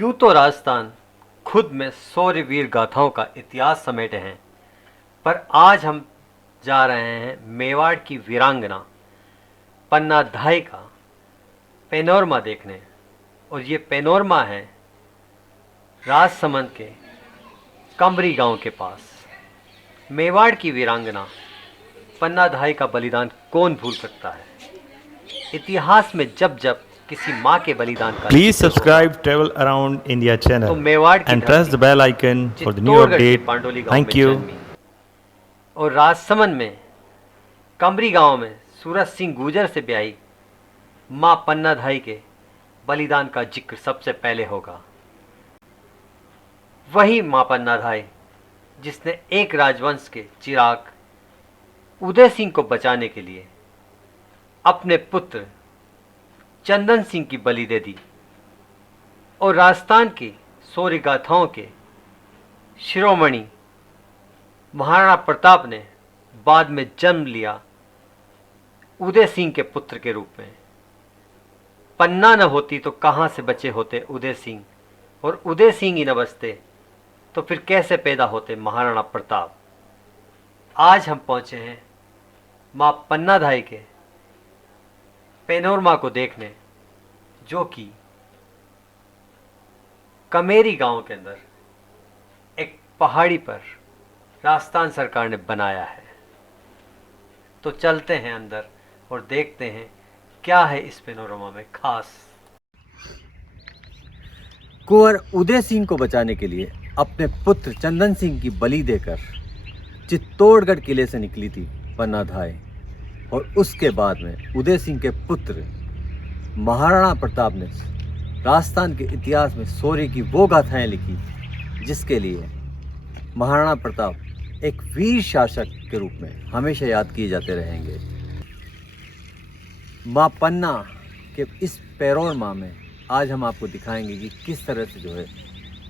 यूँ तो राजस्थान खुद में शौर्य वीर गाथाओं का इतिहास समेटे हैं, पर आज हम जा रहे हैं मेवाड़ की वीरांगना पन्ना धाई का पैनोरमा देखने। और ये पैनोरमा है राजसमंद के कमरी गांव के पास। मेवाड़ की वीरांगना पन्ना धाई का बलिदान कौन भूल सकता है। इतिहास में जब जब किसी माँ के बलिदान का Please subscribe Travel Around India तो channel मेवाड़ की and press the bell icon for the new Chittorgarh के update. पांडोली गांव Thank में you. जन्मी और राजसमंद में कमरी गांव में सूरज सिंह गुर्जर से ब्याही माँ पन्ना धाई के बलिदान का जिक्र सबसे पहले होगा। वही माँ पन्ना धाई जिसने एक राजवंश के चिराग उदय सिंह को बचाने के लिए अपने पुत्र चंदन सिंह की बलि दे दी और राजस्थान की शौर्य गाथाओं के शिरोमणि महाराणा प्रताप ने बाद में जन्म लिया उदय सिंह के पुत्र के रूप में। पन्ना न होती तो कहाँ से बचे होते उदय सिंह, और उदय सिंह ही न बचते तो फिर कैसे पैदा होते महाराणा प्रताप। आज हम पहुँचे हैं माँ पन्ना धाई के पैनोरमा को देखने, जो कि कमेरी गांव के अंदर एक पहाड़ी पर राजस्थान सरकार ने बनाया है। तो चलते हैं अंदर और देखते हैं क्या है इस पैनोरमा में खास। कुंवर उदय सिंह को बचाने के लिए अपने पुत्र चंदन सिंह की बलि देकर चित्तौड़गढ़ किले से निकली थी पन्ना धाई, और उसके बाद में उदय सिंह के पुत्र महाराणा प्रताप ने राजस्थान के इतिहास में शौर्य की वो गाथाएं लिखी जिसके लिए महाराणा प्रताप एक वीर शासक के रूप में हमेशा याद किए जाते रहेंगे। माँ पन्ना के इस पैनोरमा में आज हम आपको दिखाएंगे कि किस तरह से जो है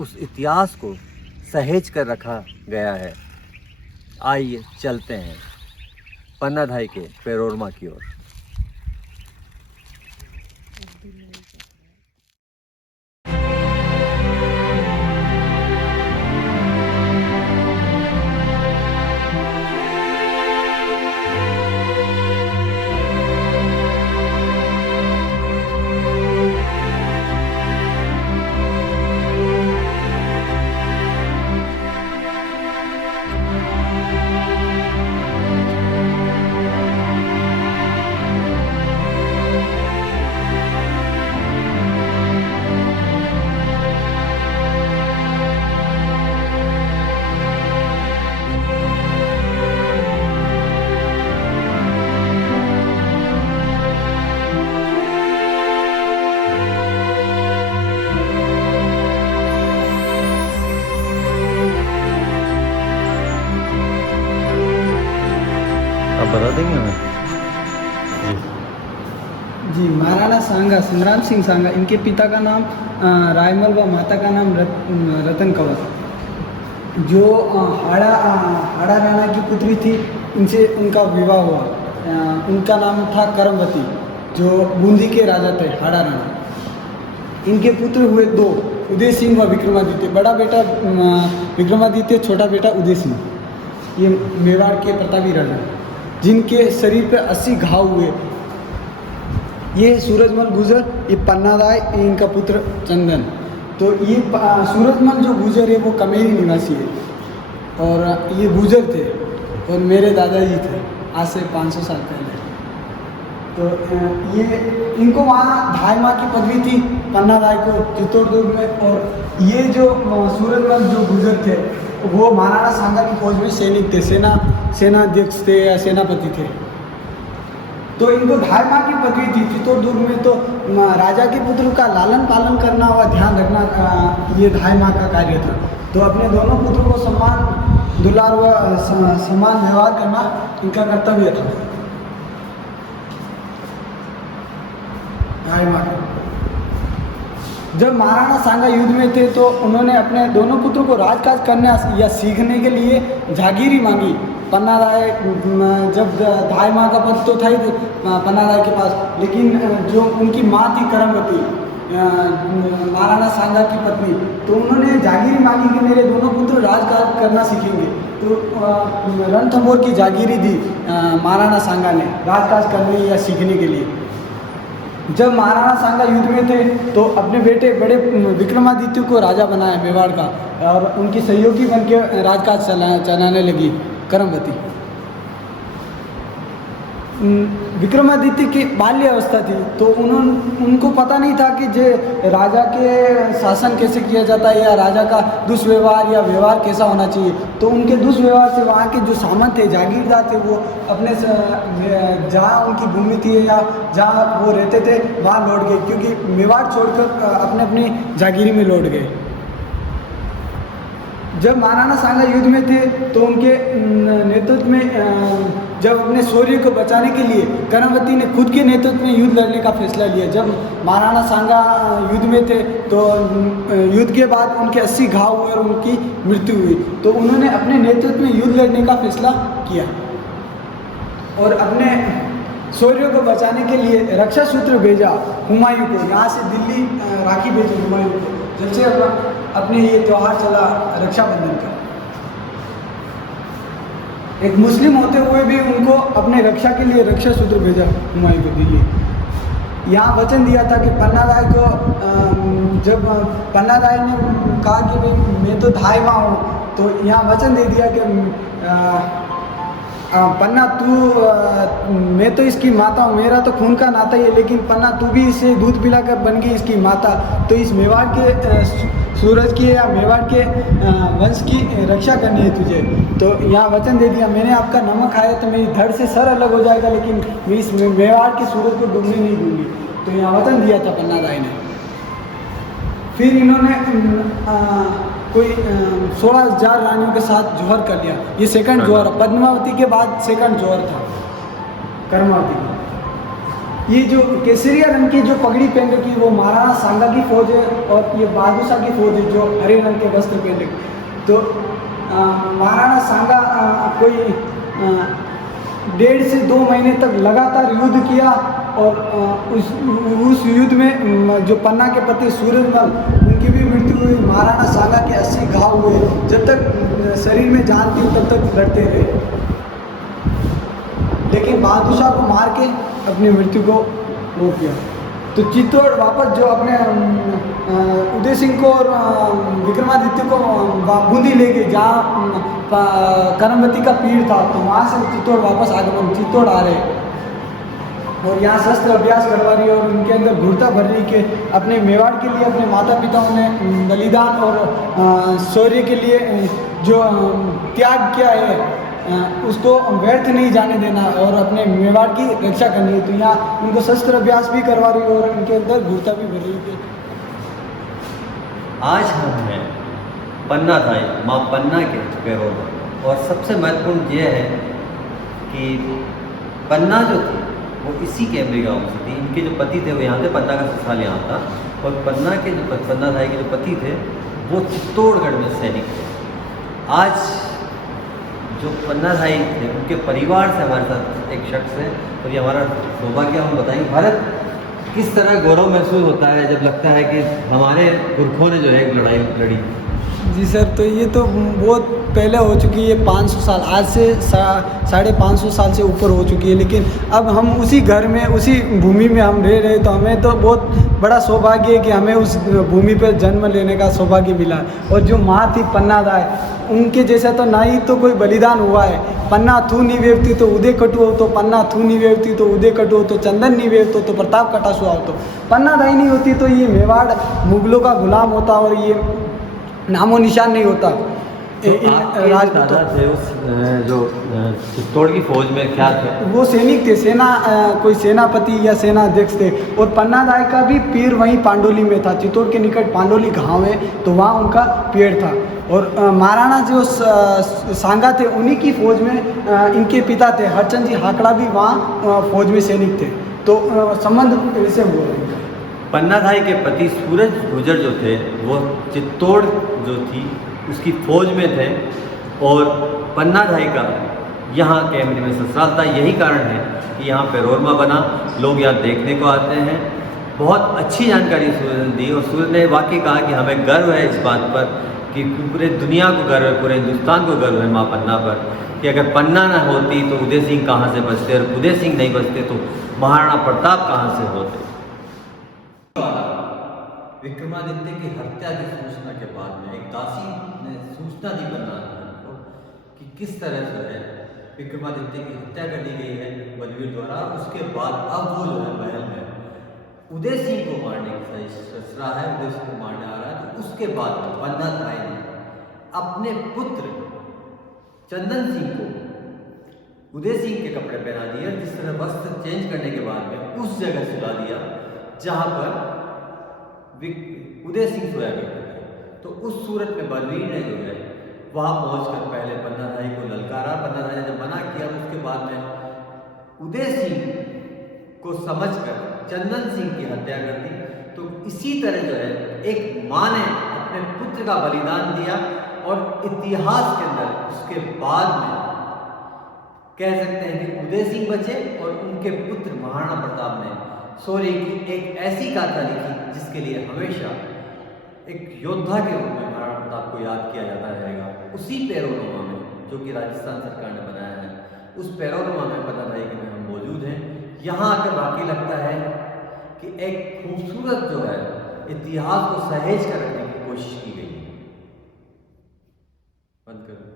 उस इतिहास को सहेज कर रखा गया है। आइए चलते हैं पन्ना धाई के पैनोरमा की ओर। आप बता देंगे हमें? जी, महाराणा सांगा संग्राम सिंह सांगा, इनके पिता का नाम रायमल व माता का नाम रतन कंवर। जो हाड़ा राणा की पुत्री थी, इनसे उनका विवाह हुआ। उनका नाम था करमवती, जो बूंदी के राजा थे हाड़ा राणा। इनके पुत्र हुए दो, उदय सिंह व विक्रमादित्य। बड़ा बेटा विक्रमादित्य, छोटा बेटा उदय सिंह। ये मेवाड़ के प्रतापी राजा, जिनके शरीर पे 80 घाव हुए। ये सूरजमल गुर्जर, ये पन्ना धाई, ये इनका पुत्र चंदन। तो ये सूरजमल जो गुर्जर है वो कमेरी निवासी है, और ये गुर्जर थे और मेरे दादाजी थे आज से 500 साल पहले। तो ये इनको वहाँ धाई माँ की पदवी थी पन्ना धाई को चित्तौड़गढ़ में। और ये जो सूरजमल जो गुर्जर थे वो महाराणा सांगा की फौज में सैनिक थे, सेनाध्यक्ष थे या सेनापति थे। तो इनको धाई माँ की पदवी थी चित्तौड़गढ़ में। तो राजा के पुत्र का लालन पालन करना व ध्यान रखना ये धाई माँ का कार्य था। तो अपने दोनों पुत्रों को सम्मान दुलार व समान व्यवहार करना इनका कर्तव्य था धाई माँ का। जब महाराणा सांगा युद्ध में थे तो उन्होंने अपने दोनों पुत्रों को राजकाज करने या सीखने के लिए जागीरी मांगी। पन्ना धाई जब धाई माँ का पद तो था ही पन्ना धाई के पास, लेकिन जो उनकी माँ थी करमवती, महाराणा सांगा की पत्नी, तो उन्होंने जागीरी मांगी कि मेरे दोनों पुत्र राजकाज करना सीखेंगे। तो रणथंभौर की जागीरी दी महाराणा सांगा ने राजकाज करने या सीखने के लिए। जब महाराणा सांगा युद्ध में थे तो अपने बेटे बड़े विक्रमादित्य को राजा बनाया मेवाड़ का, और उनकी सहयोगी बनकर राजकाज चलाने लगी करमवती। विक्रमादित्य की बाल्य अवस्था थी, तो उनको पता नहीं था कि जे राजा के शासन कैसे किया जाता है या राजा का दुष्व्यवहार या व्यवहार कैसा होना चाहिए। तो उनके दुष्व्यवहार से वहाँ के जो सामंत थे, जागीरदार थे, वो अपने जहाँ उनकी भूमि थी या जहाँ वो रहते थे वहाँ लौट गए, क्योंकि मेवाड़ छोड़कर अपने अपनी जागीरी में लौट गए। जब महाराणा सांगा युद्ध में थे तो उनके नेतृत्व में जब अपने शौर्य को बचाने के लिए करमवती ने खुद के नेतृत्व में युद्ध लड़ने का फैसला लिया। जब महाराणा सांगा युद्ध में थे तो युद्ध के बाद उनके 80 घाव हुए और उनकी मृत्यु हुई, तो उन्होंने अपने नेतृत्व में युद्ध लड़ने का फैसला किया और अपने शौर्य को बचाने के लिए रक्षा सूत्र भेजा हुमायूं को। यहाँ से दिल्ली राखी भेजी हुमायूं को, जब से अपने ये त्यौहार चला रक्षाबंधन का। एक मुस्लिम होते हुए भी उनको अपने रक्षा के लिए रक्षा सूत्र भेजा हुमायूं को दिल्ली। यहाँ वचन दिया था कि पन्ना राय को, जब पन्ना राय ने कहा कि भाई मैं तो धाई माँ हूँ, तो यहाँ वचन दे दिया कि पन्ना तू, मैं तो इसकी माता हूँ, मेरा तो खून का नाता ही है, लेकिन पन्ना तू भी इसे दूध पिलाकर बन गई इसकी माता, तो इस मेवाड़ के सूरज की या मेवाड़ के वंश की रक्षा करनी है तुझे। तो यहाँ वचन दे दिया, मैंने आपका नमक खाया तो मेरी धड़ से सर अलग हो जाएगा, लेकिन मैं इस मेवाड़ के सूरज को डूबने नहीं दूंगी। तो यहाँ वचन दिया था पन्ना राय ने। फिर इन्होंने कोई 16,000 रानियों के साथ जौहर कर लिया। ये सेकंड जौहर, पद्मावती के बाद सेकंड जौहर था करमावती का। ये जो केसरिया रंग की जो पगड़ी पहन रखी वो महाराणा सांगा की फौज है, और ये बहादुर शाह की फौज है जो हरे रंग के वस्त्र पहन रखी। तो महाराणा सांगा कोई 1.5 से 2 महीने तक लगातार युद्ध किया, और उस युद्ध में जो पन्ना के पति सूरजमल, उनकी भी मृत्यु हुई। महाराणा सांगा के 80 घाव हुए। जब तक शरीर में जान थी तब तक लड़ते रहे, लेकिन बहादुर शाह को मार के अपनी मृत्यु को रोक दिया। तो चित्तौड़ वापस जो अपने उदय सिंह को और विक्रमादित्य को बूंदी ले गए, जहाँ करमवती का पीड़ था, तो वहाँ से चित्तौड़ वापस आगमन, चित्तौड़ आ रहे और यहाँ शस्त्र अभ्यास करवा रही है, और उनके अंदर घूरता भर रही कि अपने मेवाड़ के लिए अपने माता पिताओं ने बलिदान और शौर्य के लिए जो त्याग किया है उसको व्यर्थ नहीं जाने देना और अपने मेवाड़ की रक्षा करनी है। तो यहाँ उनको शस्त्र अभ्यास भी करवा रही है और उनके अंदर घूरता भी भर रही है। आज हम हैं पन्ना धाई माँ पन्ना के पैरों में, और सबसे महत्वपूर्ण ये है कि पन्ना जो थी वो इसी कैमरे गाँव से थी। इनके जो पति थे वो यहाँ थे, पन्ना का ससुराल यहाँ था, और पन्ना के जो पन्ना धाई के जो पति थे वो चित्तौड़गढ़ में सैनिक थे। आज जो पन्ना धाई थे उनके परिवार से हमारे साथ एक शख्स है, और ये हमारा सौभाग्य, हम बताएंगे भारत किस तरह गौरव महसूस होता है जब लगता है कि हमारे पुरखों ने जो है एक लड़ाई लड़ी। जी सर, तो ये तो बहुत पहले हो चुकी है, 500 साल, आज से 550 साल से ऊपर हो चुकी है, लेकिन अब हम उसी घर में उसी भूमि में हम रह रहे, तो हमें तो बहुत बड़ा सौभाग्य है कि हमें उस भूमि पर जन्म लेने का सौभाग्य मिला। और जो माँ थी पन्ना राय, उनके जैसा तो ना ही तो कोई बलिदान हुआ है। पन्ना थू नहीं वेवती तो उदय कटु हो, तो पन्ना थू नहीं वेवती तो उदय कटु हो, तो चंदन नहीं वेवतो तो प्रताप कटासुआ हो। तो पन्ना राय नहीं होती तो ये मेवाड़ मुगलों का गुलाम होता और ये नामो निशान नहीं होता। राजपूत थे उस जो चित्तौड़ की फौज में क्या थे? वो सैनिक थे, सेना कोई सेनापति या सेना अध्यक्ष थे। और पन्ना राय का भी पीर वहीं पांडोली में था, चित्तौड़ के निकट पांडोली गांव है, तो वहाँ उनका पेड़ था। और महाराणा जो सांगा थे उन्हीं की फौज में इनके पिता थे हरचंद जी हाकड़ा भी वहाँ फौज में सैनिक थे। तो संबंध ऐसे हुआ है। पन्ना धाई के पति सूरज गुजर जो थे वो चित्तौड़ जो थी उसकी फौज में थे, और पन्ना धाई का यहाँ कैमरे में ससुराल था। यही कारण है कि यहाँ पे रोरमा बना, लोग यहाँ देखने को आते हैं। बहुत अच्छी जानकारी सूरज ने दी और सूरज ने वाकई कहा कि हमें गर्व है इस बात पर कि पूरे दुनिया को गर्व है, पूरे हिंदुस्तान को गर्व है माँ पन्ना पर कि अगर पन्ना न होती तो उदय सिंह कहाँ से बचते और उदय सिंह नहीं बचते तो महाराणा प्रताप कहाँ से होते। विक्रमादित्य की हत्या की सूचना के बाद में एक दासी ने सूचना दी पन्ना को कि किस तरह से है विक्रमादित्य की हत्या कर दी गई है बलवीर द्वारा। उसके बाद अब वो जो है महल में उदय सिंह को मारने की साजिश रच रहा है, उदय सिंह को मारने आ रहा है। तो उसके बाद पन्ना भाई ने अपने पुत्र चंदन सिंह को उदय सिंह के कपड़े पहना दिए, जिस तरह वस्त्र चेंज करने के बाद में उस जगह सुला दिया जहां पर उदय सिंह सोया करते थे। तो उस सूरत में बलवीर ने जो है वहां पहुंचकर पहले पन्ना भाई को ललकारा। पन्ना भाई ने जब मना किया उसके बाद में उदय सिंह को समझकर चंदन सिंह की हत्या कर दी। तो इसी तरह जो है एक माँ ने अपने पुत्र का बलिदान दिया और इतिहास के अंदर उसके बाद में कह सकते हैं कि उदय सिंह बचे और उनके पुत्र महाराणा प्रताप ने शौर्य की एक ऐसी गाथा लिखी जिसके लिए हमेशा एक योद्धा के रूप में महाराणा प्रताप को याद किया जाता रहेगा। उसी पैरोनुमा में जो कि राजस्थान सरकार ने बनाया है, उस पैरोनुमा में पन्ना भाई के में हम मौजूद हैं। यहाँ आकर वाकई लगता है कि एक खूबसूरत जो है इतिहास को सहेज कर रखने की कोशिश की गई है। बंद करो।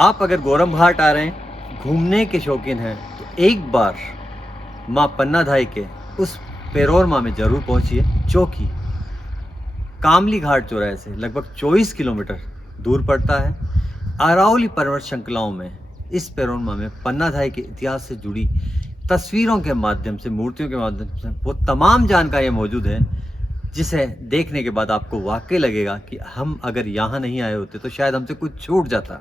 आप अगर गोरम घाट आ रहे हैं, घूमने के शौकीन हैं, तो एक बार माँ पन्नाधाई के उस पैरोरमा में ज़रूर पहुँचिए, जो कि कामली घाट चौराहे से लगभग 24 किलोमीटर दूर पड़ता है। अरावली पर्वत श्रृंखलाओं में इस पैरोरमा में पन्नाधाई के इतिहास से जुड़ी तस्वीरों के माध्यम से, मूर्तियों के माध्यम से वो तमाम जानकारियाँ मौजूद हैं, जिसे देखने के बाद आपको वाकई लगेगा कि हम अगर यहाँ नहीं आए होते तो शायद हमसे कुछ छूट जाता।